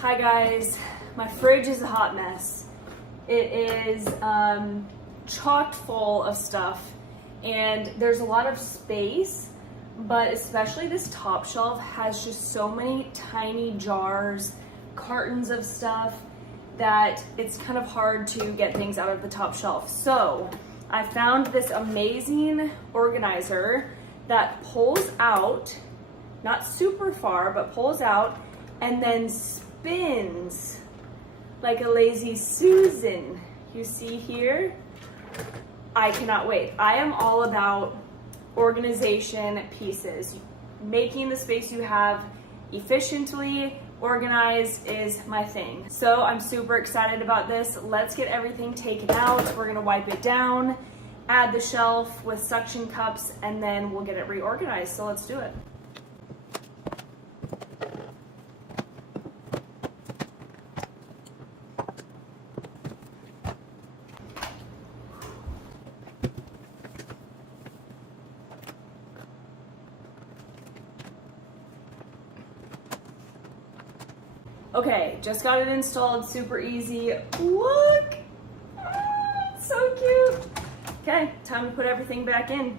Hi guys, my fridge is a hot mess. It is chock full of stuff and there's a lot of space, but especially this top shelf has just so many tiny jars, cartons of stuff that it's kind of hard to get things out of the top shelf. So I found this amazing organizer that pulls out, not super far, but pulls out and then spins like a Lazy Susan. You see here? I cannot wait. I am all about organization pieces. Making the space you have efficiently organized is my thing. So I'm super excited about this. Let's get everything taken out. We're gonna wipe it down, add the shelf with suction cups, and then we'll get it reorganized. So let's do it. Okay, just got it installed, super easy. Look, so cute. Okay, time to put everything back in.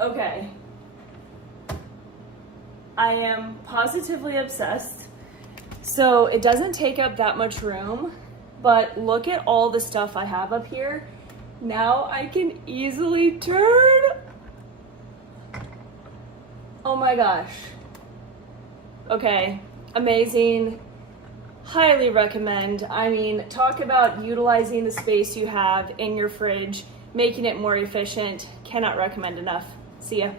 Okay. I am positively obsessed. So it doesn't take up that much room, but look at all the stuff I have up here. Now I can easily turn. Oh my gosh. Okay, amazing. Highly recommend. I mean, talk about utilizing the space you have in your fridge, making it more efficient. Cannot recommend enough. See ya.